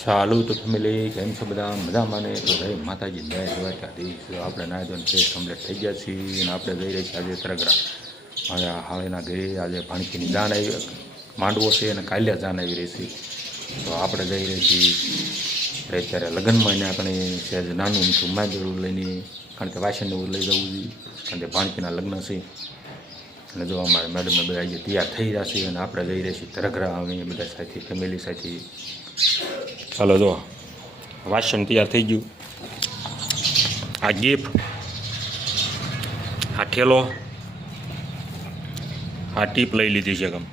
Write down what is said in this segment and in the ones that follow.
સાલું તો ફેમિલી કેમ છો બધા મજામાં ને તો જય માતાજી જય દ્વારકાધીશ. આપણે નાય ધોઈને ફ્રેશ કમ્પ્લીટ થઈ ગયા છીએ અને આપણે જઈ રહી છીએ આજે તરગરા મારા હાળીના ઘરે. આજે ભાણકીની જાન આવી માંડવો છે અને કાલે જાન આવી રહી છે, તો આપણે જઈ રહી છીએ અત્યારે લગ્નમાં. એને આપણે સહેજ નાનું મીઠું માંદરું લઈને, કારણ કે વાસણને લઈ જવું જોઈએ, કારણ કે ભાણકીના લગ્ન છે. અને જો અમારા મેડમને બધા આજે તૈયાર થઈ રહ્યા છે અને આપણે જઈ રહી છીએ તરગરા અમે બધા સાથે ફેમિલી સાથે. ચાલો જો વાસણ તૈયાર થઈ ગયું. આ ગિફ્ટ, આ ઠેલો, આ ટીપ લઈ લીધી છે ગમ,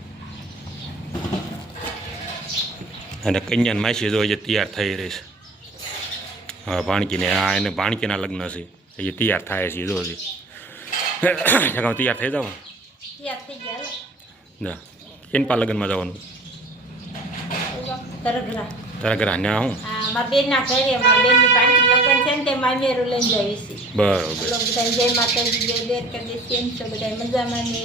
અને કન્યાને માસી જો હજી તૈયાર થઈ રહી છે. હા ભાણકીને આ એને ભાણકીના લગ્ન છે, હજી તૈયાર થાય છે. જો હજી તૈયાર થઈ જાવ ના કેનપા લગ્નમાં જવાનું તરગરા ને હું મારા બેન ના ઘરે મારા બેન ની પાણી લગ્ન છે ને તે મામેરું લઈને જાવી છે. બરોબર બધા જય માતાજી જય દ્વારકાધીશ. કેમ છો બધા મજામાં ને?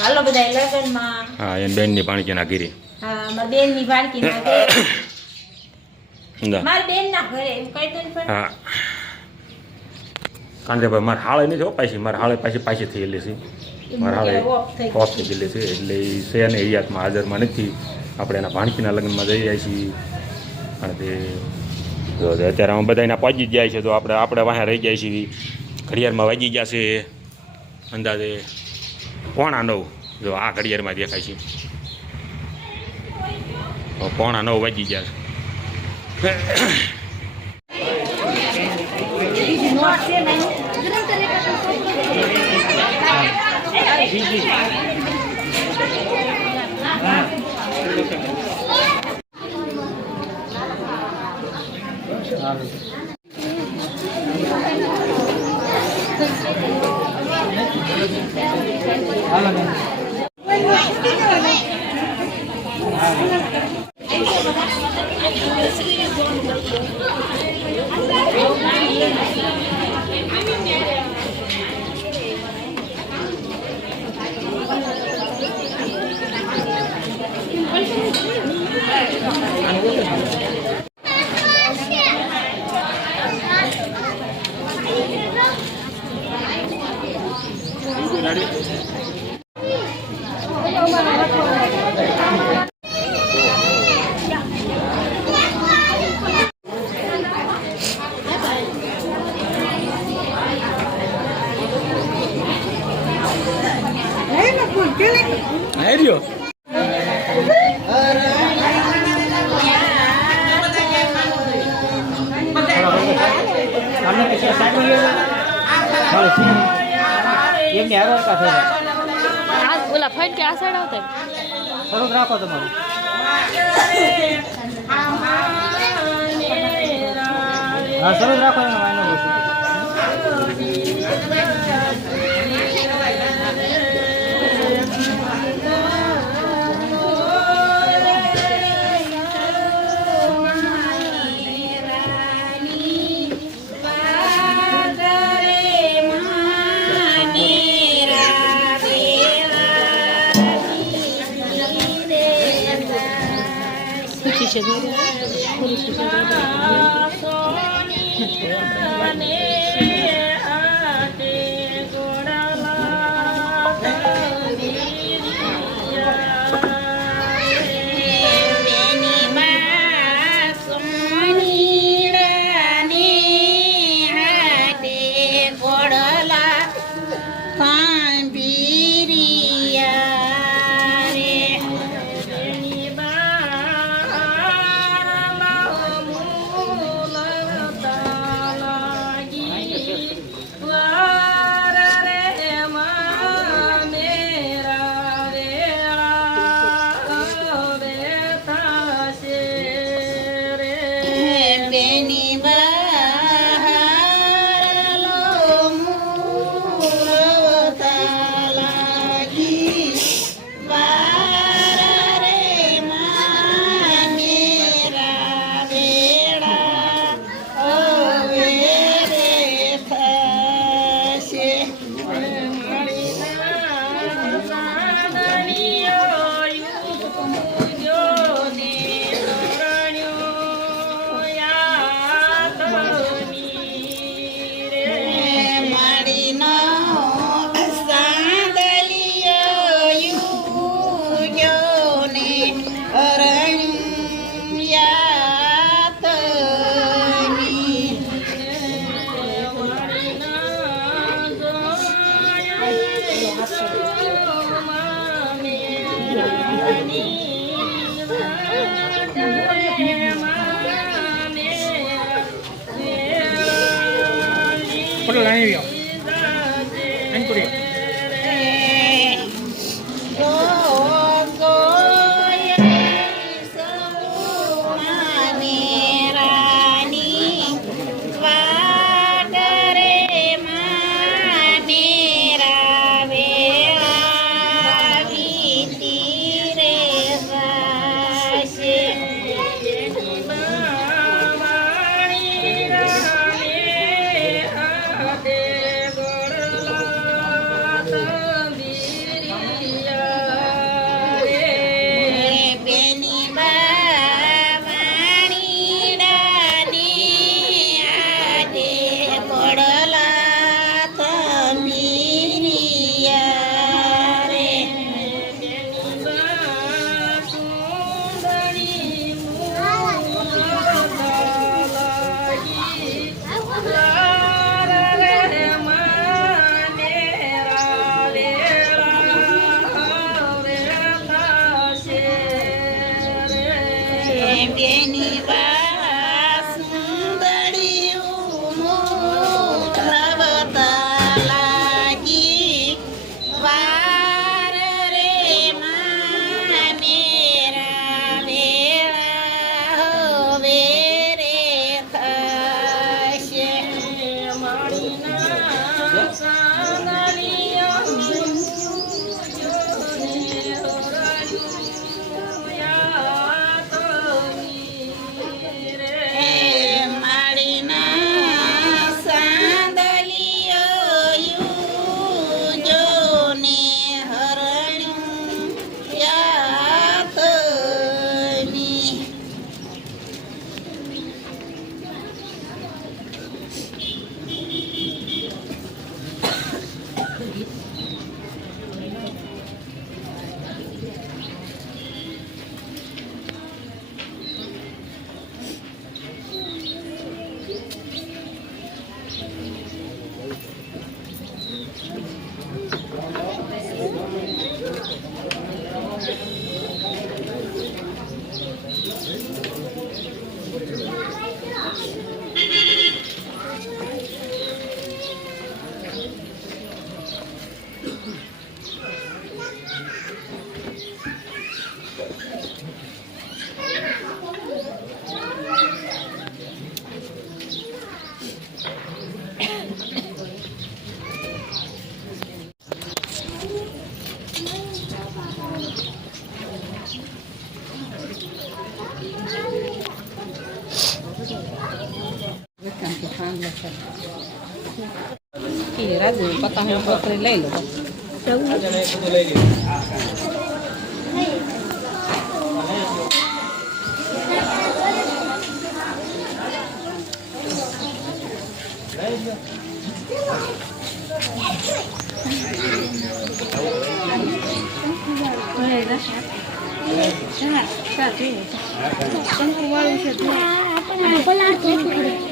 હાલો બધા લગ્નમાં. હા એને બેન ની ભાણકીના ઘરે. હા મારા બેન ની ભાણકી ના ઘરે, મારા બેન ના ઘરે એમ કહી દો ને. હા કારણ કે ભાઈ મારે હાળે નથી હો પાછી, મારે હાળે પાછી થયેલી છે. મારે હાળે ઓફ થઈ ગયેલી છે એટલે એ છે ને હયાતમાં હાજરમાં નથી. આપણે એના ભાણકીના લગ્નમાં જઈ રહ્યા છીએ. અને તે અત્યારે અમે બધા એના પહોંચી જ જાય છે, તો આપણે વાંહે રહી જાય છીએ. ઘડિયાળમાં વાગી ગયા છે અંદાજે 8:45. જો આ ઘડિયાળમાં દેખાય છે 8:45 વાગી ગયા છે. Aéreo. ઓલા ફાઈટ કે આ સાઈડ આવતા થોડુંક રાખો તમારું. હા સરસ રાખો એનો વાયનો જોઈશું. પટેલ અહીં આવ્યો અહીં પડી રાજુ પતંગ પતરી લઈ લો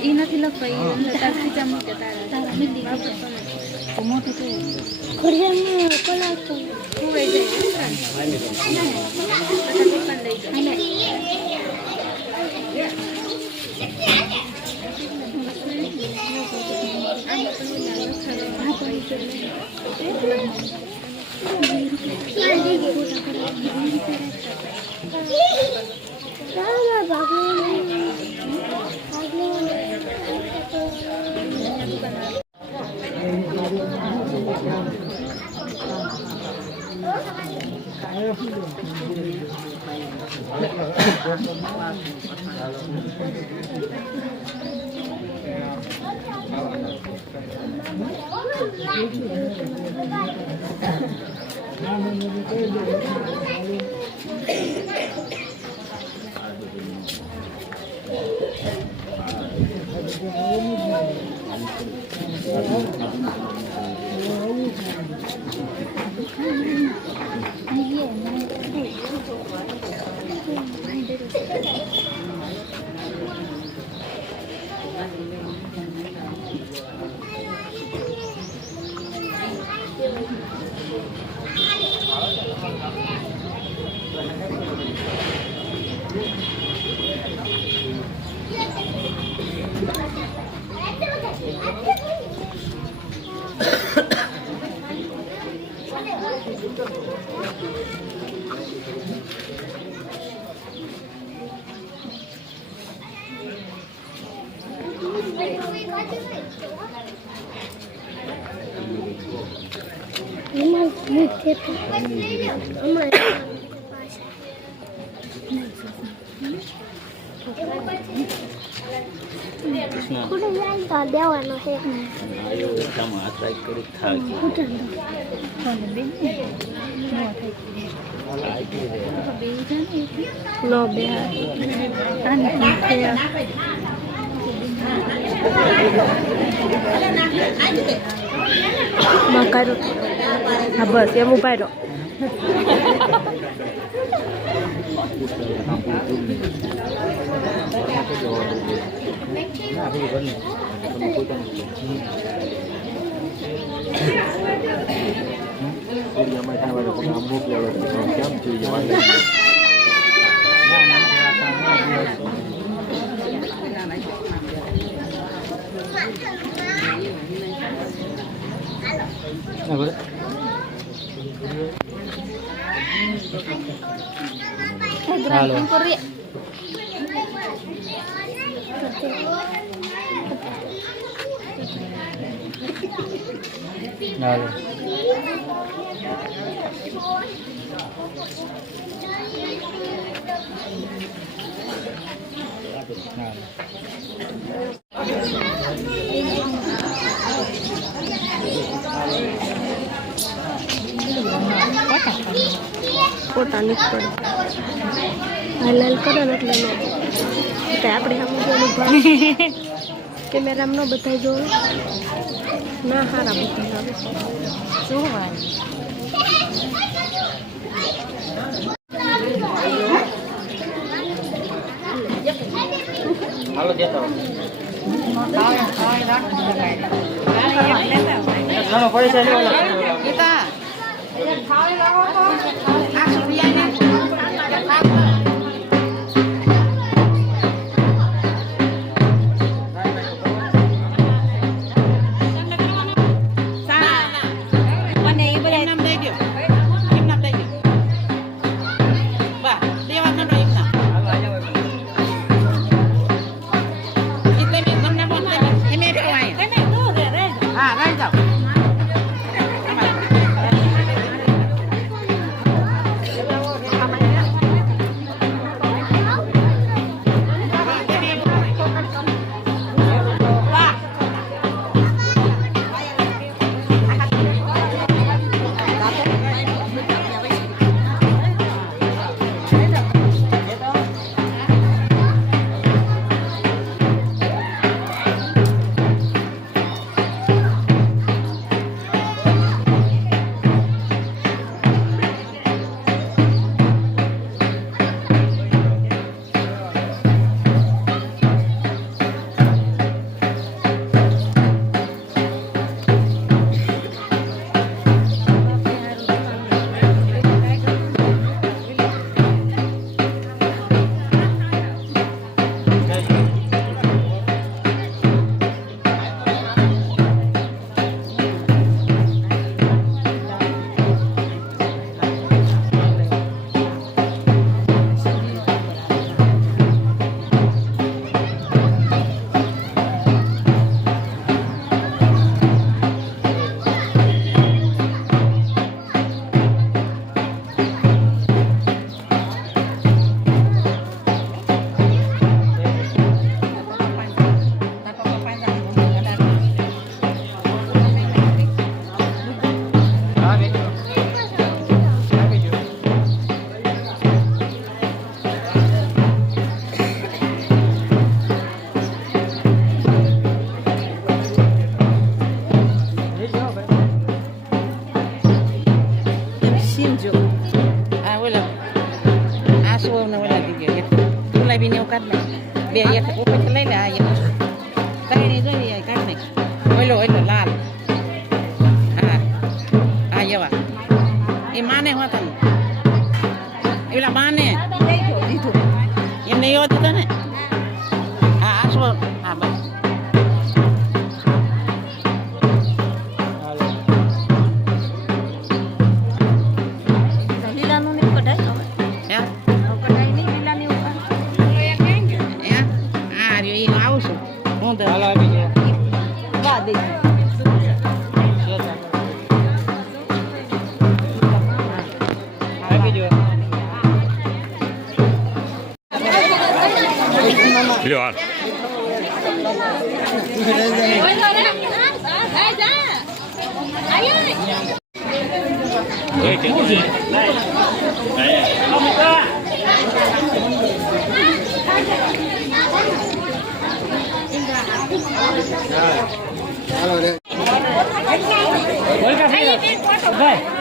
એ નથી લખવા મોટું દેવાનો છે નો બે બકારો હા બસ એમ ઉભા રહો ફોટા નીકળે હાલ કરો ને એટલે નો આપણે આમ જોવાનું કેમેરામાં ન બતાવી જોવું ના સારા બતાવે જોવાનું હાલો દેતા પૈસા લેવા બે એક ઉપર લઈ લે આ એક તારી જોઈએ કાઢ નાખ ઓલો ઓલો લાલ હા આ એવા એ માને હોતા ને એલા માને એમને એવો દીધો ને હા આસો હા બસ લીલાનું નહીં કઢાય કઢાઈ નહીં લીલાની ઉપર આવું છું હું તો હાલો આવી ગયા લ્યો હાલ બોલ કા ભાઈ